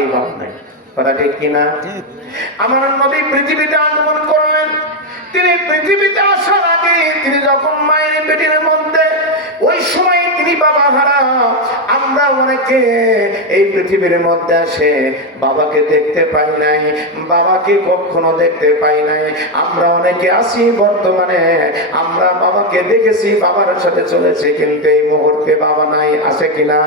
আগেই বাবা নাই। কথা ঠিক কিনা? আমার নবী পৃথিবীতে আগমন করলেন, তিনি পৃথিবীতে আসার আগে তিনি যখন মায়ের পেটের মধ্যে, ওই সময় তিনি বাবা হারা। আমরা অনেকে এই পৃথিবীর মধ্যে আসে বাবাকে দেখতে পাই নাই, বাবাকে কখনো দেখতে পাই নাই। আমরা অনেকে আসি বর্তমানে, আমরা বাবাকে দেখেছি, বাবার সাথে চলেছে, কিন্তু এই মুহূর্তে বাবা নাই। আছে কিনা?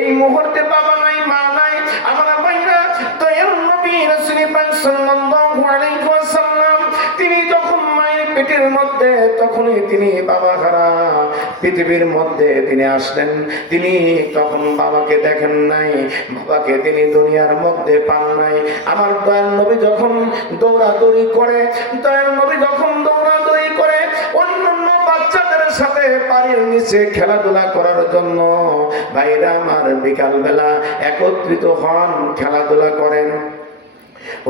এই মুহূর্তে বাবা নাই, মা নাই। আমরা ভাইরা তো এর নবী রাসূল পাক সাল্লাল্লাহু আলাইহি ওয়াসাল্লাম তিনি যখন মায়ের পেটের মধ্যে, তখনই তিনি বাবা হারা। পৃথিবীর মধ্যে তিনি আসলেন, তিনি তখন বাবাকে দেখেন নাই, বাবাকে তিনি দুনিয়ার মধ্যে পান নাই। আমার দয়াল নবী যখন দৌড়াদৌড়ি করে, দয়াল নবী যখন দৌড়াদৌড়ি করে অন্যান্য বাচ্চাদের সাথে বাড়ির নিচে খেলাধুলা করার জন্য, ভাইরা আমার বিকাল বেলা একত্রিত হন, খেলাধুলা করেন।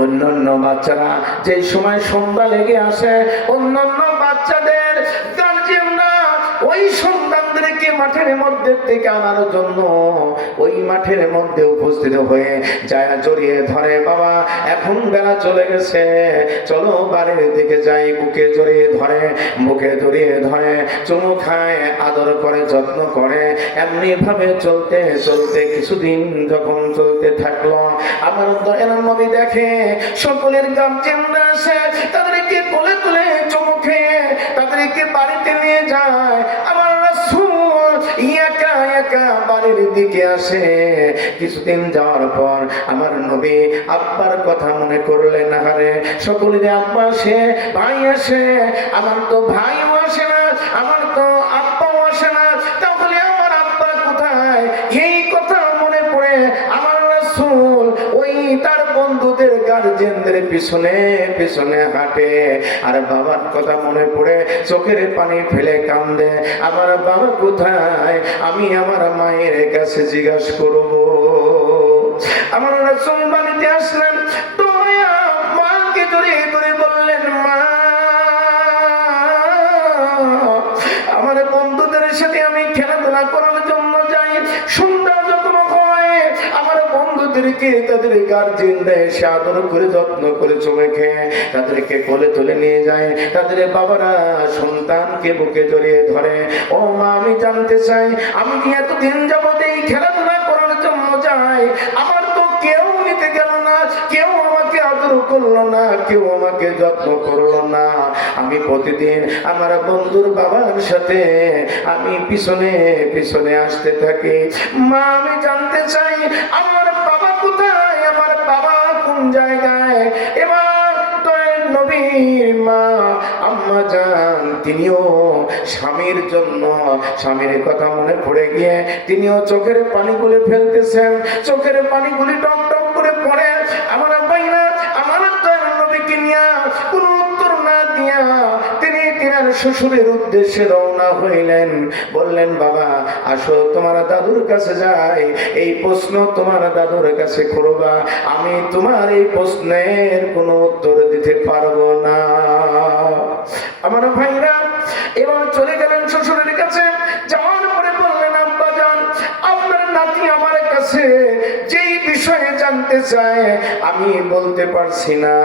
অন্যান্য বাচ্চারা যে সময় সন্ধ্যা লেগে আসে, অন্যান্য বাচ্চাদের গার্জিয়ানরা ওই সন্তানদেরকে মাঠের মধ্যে থেকে আনার জন্য ওই মাঠের মধ্যে উপস্থিত হয়ে যায়, জড়িয়ে ধরে, বাবা এখন বেলা চলে গেছে, চলো বাড়ির দিকে যাই। বুকে জড়িয়ে ধরে, বুকে জড়িয়ে ধরে, চুমু খায়, আদর করে, যত্ন করে। এমনি ভাবে চলতে চলতে কিছুদিন যখন চলতে থাকলো, আমার দয়াল নবী দেখে সকলের গার্জিয়ানরা আসে, তাদেরকে কোলে তুলে চুমু খেয়ে তাদেরকে বাড়িতে নিয়ে যায়। আমার রাসূল একা একা বাড়ির দিকে আসে। কিছুদিন যাওয়ার পর আমার নবী আব্বার কথা মনে করলেন, হারে সকলের আব্বা আসে, ভাই আসে, আমার তো ভাইও আসে না, আমার তো আব্বাও আসে না, তাহলে আমার আব্বা কোথায়? এই কথা মনে পড়ে আমার রাসূল ওই তার বন্ধুদের গার্জিয়ানদের পিছনে পিছনে হাঁটে, আর বাবার কথা মনে পড়ে চোখের পানি ফেলে কান্দে। আমার বাবা কোথায়? আমি আমার মায়ের কাছে জিজ্ঞাসা করব। আমার রাসূল বাড়িতে আসলেন, দয়া মাকে জড়িয়ে ধরে বললেন, মা আমার বন্ধুদের সাথে আমি খেলাধুলা করার জন্য যাই, সন্ধ্যা যখন হয় আমার বন্ধুদেরকে তাদের গার্জিয়ানরা এসে আদর করে, যত্ন করে, চুমে খেয়ে তাদেরকে কোলে তুলে নিয়ে যায়। তাদের বাবারা সন্তানকে বুকে জড়িয়ে ধরে। ও মা, আমি জানতে চাই, আমি কি এতদিন যাবত এই খেলাধুলা করার জন্য যাই, আমার তো কেউ নিতে গেল না, কেউ আমাকে আদর করলো না, কেউ আমাকে যত্ন করলো না। আমি প্রতিদিন আমার বন্ধুর বাবার সাথে আমি পিছনে পিছনে আসতে থাকি। মা, আমি জানতে চাই আমার বাবা কোথায়, আমার বাবা কোন জায়গায়? এবার দয়াল নবীর মা আম্মা জান তিনিও স্বামীর জন্য, স্বামীর কথা মনে পড়ে গিয়ে তিনিও চোখের পানিগুলি ফেলতেছেন, চোখের পানিগুলি টপ টপ করে পড়ে। আমার ভাইরা আমার দয়াল নবীকে নিয়ে কোনো উত্তর না দিয়া তিনি তিনার শ্বশুরের উদ্দেশ্যে রওনা হইলেন। বললেন, বাবা আসো তোমার দাদুর কাছে যাই, এই প্রশ্ন তোমার দাদুর কাছে করবা, আমি তোমার এই প্রশ্নের কোনো উত্তর দিতে পারবো না। আমার ভাইরা এবার চলে গেলেন শ্বশুরের কাছে। যাওয়ার পরে বললেন, আব্বা জান আপনার নাতি আমার কাছে যেই বিষয়ে জানতে চায় আমি বলতে পারছি না,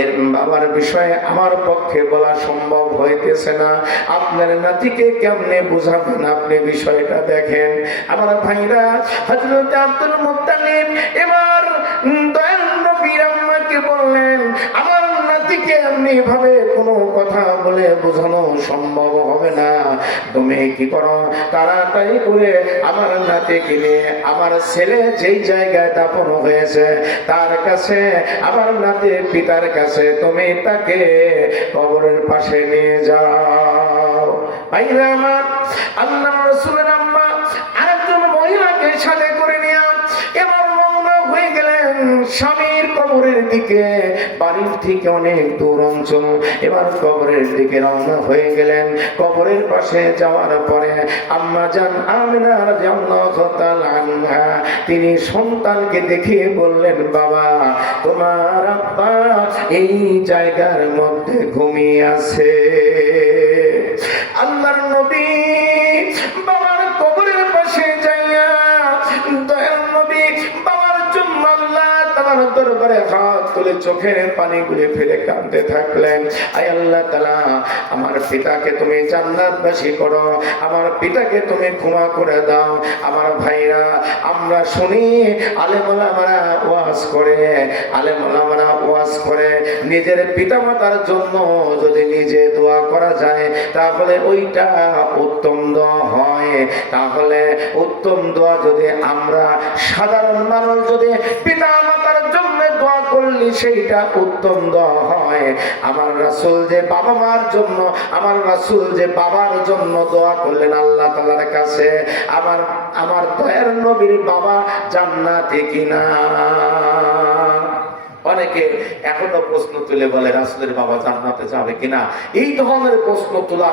এর বাবার বিষয়ে আমার পক্ষে বলা সম্ভব হইতেছে না, আপনার নাতিকে কেমনে বুঝাবেন, আপনি বিষয়টা দেখেন। আমার ভাইরা হযরত আব্দুল মুত্তালিব এবার দয়াল নবীর আম্মাকে বললেন, আমার নাতিকে এমনি ভাবে কোনো কথা বলে বোঝানো সম্ভব হবে না, তুমি কি করো তাড়াতাড়ি করে আমার নাতিকে নিয়ে আমার ছেলে যেই জায়গায় দাফন হয়েছে তার কাছে, আমার নাতির পিতার কাছে তুমি তাকে কবরের পাশে নিয়ে যাও। ভাইরা আমার, আল্লাহর রাসূলের আম্মা আরেকজন মহিলাকে সাথে করে নিয়ে এবার রওনা হয়ে গেলেন স্বামীর কবরের দিকে। বাড়ির থেকে অনেক দূর অঞ্চল, এবার কবরের দিকে রওনা হয়ে গেলেন। কবরের পাশে যাওয়ার পরে আম্মা জান আমিনা রাদিয়াল্লাহু তাআলা আনহা তিনি সন্তানকে দেখে বললেন, বাবা তোমার আব্বা এই জায়গার মধ্যে ঘুমিয়ে আছে। আল্লাহর নবী বাবার কবরের পাশে যাইয়া দয়াল নবী বাবার জন্য আল্লাহর আমার দরবারে হাত তুলে চোখের পানিগুলি ফেলে কাঁদতে থাকলেন। আয় আল্লাহ তাআলা, আমার পিতাকে তুমি জান্নাতবাসী করো, আমার পিতাকে তুমি ক্ষমা করে দাও। আমার ভাইরা, আমরা শুনি আলেম ওলামারা ওয়াজ করে, আলেম ওলামারা ওয়াজ করে নিজের পিতামাতার জন্য যদি নিজে দোয়া করা যায় তাহলে ওইটা উত্তম দোয়া হয়। তাহলে উত্তম দোয়া যদি আমরা সাধারণ মানুষ যদি পিতামাতার জন্য দোয়া করলে সেইটা উত্তম দোয়া হয়। আমার রাসূল যে বাবা মার জন্য, আমার রাসূল যে বাবার জন্য দোয়া করলেন আল্লাহ তাআলার কাছে, আমার দয়ার নবীর বাবা জান্নাতে কিনা? অনেকে এখনো প্রশ্ন তুলে বলে রাসূলের বাবা জান্নাতে যাবে কিনা। এই ধরনের প্রশ্ন তোলা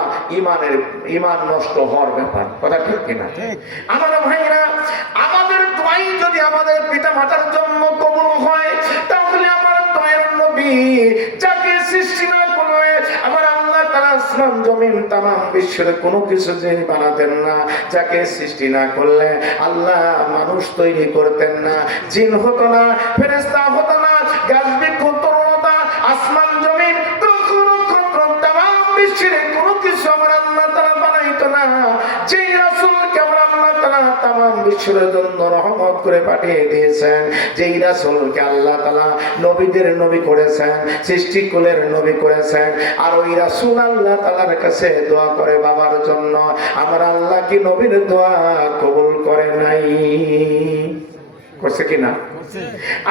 ঈমান নষ্ট হওয়ার ব্যাপার, কথা ঠিক কিনা? আমার ভাইরা, আমাদের দোয়াই যদি আমাদের পিতামাতার জন্য কবুল হয় তাহলে আমার দয়ার নবী যাকে সৃষ্টি না করলে, আমার আল্লাহ তাআলা আসমান জমিন তামাম বিশ্বের কোনো কিছু যিনি বানাতেন না, যাকে সৃষ্টি না করলে আল্লাহ মানুষ তৈরি করতেন না, জিন হতো না, ফেরেশতা হতো না, গাছ বৃক্ষ তরুণতা, আসমান জমিন তামাম বিশ্বের কোনো কিছু আমার আল্লাহ তাআলা বানাইতো না। যেই রাসূলকে আমার আল্লাহ তাআলা তামাম বিশ্বের জন্য রহমত করে পাঠিয়ে দিয়েছেন, যেই রাসূলকে আল্লাহ তাআলা নবীদের নবী করেছেন, সৃষ্টিকুলের নবী করেছেন, আর ওই রাসূল আল্লাহ তাআলার কাছে দোয়া করে বাবার জন্য, আমার আল্লাহ কি নবীর দোয়া কবুল করে নাই? করছে কিনা?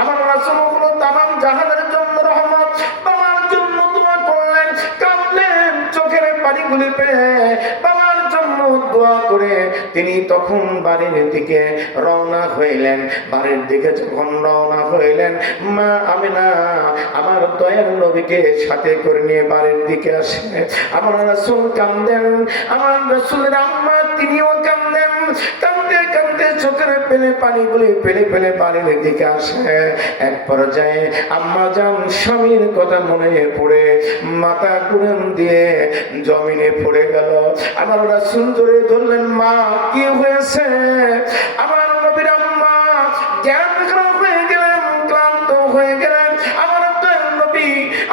আমার রাসূল হলো তামাম জাহানের জন্য রহমত, বাবার জন্য দোয়া করলেন, কাঁদলেন চোখের পানিগুলি পেয়ে, বাবার জন্য দোয়া করে তিনি তখন বাড়ির দিকে রওনা হইলেন। বাড়ির দিকে যখন রওনা হইলেন, মা আমিনা আমার দয়ার নবীকে সাথে করে নিয়ে বাড়ির দিকে আসে। আমার রাসূল কাঁদেন, আমার রাসূলের আম্মা তিনিও কাঁদেন, কাঁদতে কাঁদতে চোখের পানিগুলি ফেলে ফেলে বাড়ির দিকে আসে। এক পর্যায়ে আম্মা জান স্বামীর কথা মনে পড়ে মাথা ঘুরান দিয়ে জমিনে পড়ে গেল। আমার রাসূল জোরে ধরলেন, মা কি হয়েছে? আমার নবীর আম্মা জ্ঞান খারাপ হয়ে গেলেন, ক্লান্ত হয়ে গেলেন। আমার নবী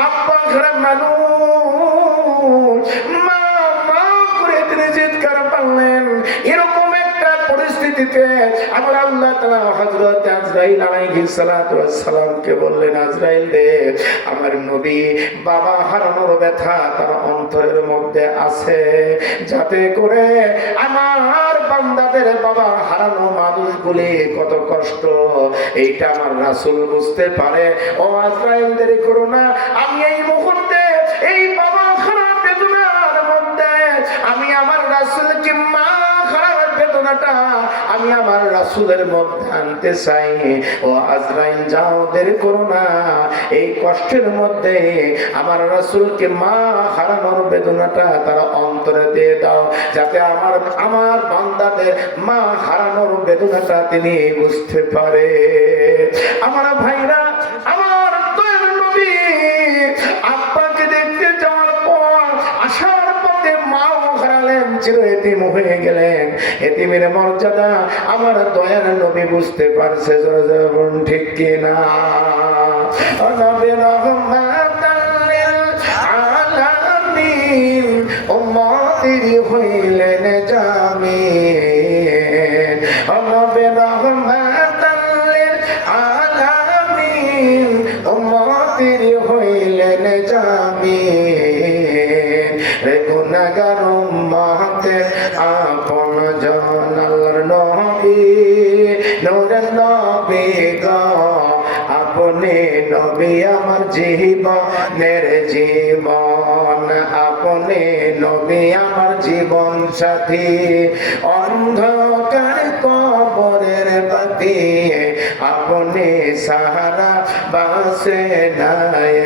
আব্বা খারাপ মানুষ, মা মা করে তিনি চিৎকার পারলেন। এরকম একটা পরিস্থিতিতে আমার আল্লাহ তাআলা হযরত আজরাইল আলাইহিস সালাতু ওয়াস সালামকে বললেন, আজরাইল রে, আমার নবী বাবা হারানোর ব্যথা তার অন্তরের মধ্যে আছে, যাতে করে আমার বান্দাদের বাবা হারানো মানুষগুলি কত কষ্ট এইটা আমার রাসূল বুঝতে পারে। ও আজরাইল, দেরি করো না, আমি এই মুহূর্তে এই বাবা খারাপ বেদনার মধ্যে আমি আমার রাসূলকে মা খারাপ বেদনাটা আমি আমার রাসূলের মধ্যে আনতে চাই। ও আজরাইল, যাও, দেরি করো না, এই কষ্টের মধ্যে আমার রাসূলকে মা হারানোর বেদনাটা তার অন্তরে দিয়ে দাও, যাতে আমার বান্দাদের মা হারানোর বেদনাটা তিনি বুঝতে পারে। আমার ভাইরা, আমার দয়ার নবী আব্বাকে দেখতে যাওয়ার পর আসার পথে মাও হারালেন, চির এতিম হয়ে গেলেন। এতিমের মর্যাদা আমার দয়ার নবী বুঝতে পারছে। জোরে জোরে বলুন ঠিক কিনা? নবী রহমাতাল লিল আলামিন, উম্মতির হইলেন জামিন। নবী রহমাতাল লিল আলামিন, উম্মতির হইলেন জামিন। রে গুনাহগার উম্মতের আপন জন আল্লাহর নবী, নূরের নবী গো, আপনি নবী আমার জীবনের জীবন, আপনি নবী আমার জীবন সাথী। অন্ধকার কবরের বাতি, আপনি সাহারা বাসে নাই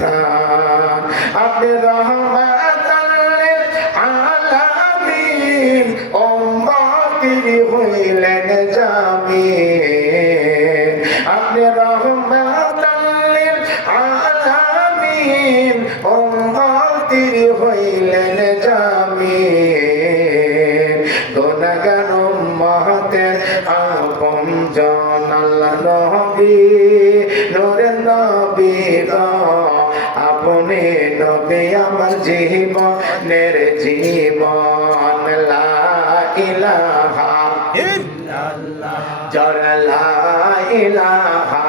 প্রাণ। আপনি রহমাতাল লিল আলামিন, উম্মতির হইলেন জামিন। আপনি রহমাতাল লিল আলামিন, উম্মতির হইলেন জামিন। গুনাহগার উম্মতের আপন জন আল্লাহর নবী, তুমি আমার জীবনের জীবন লা ইলাহা ইল্লাল্লাহ জোরে লা ইলাহা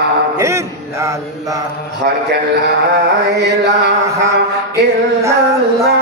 ইল্লাল্লাহ হক লা ইলাহা ইল্লাল্লাহ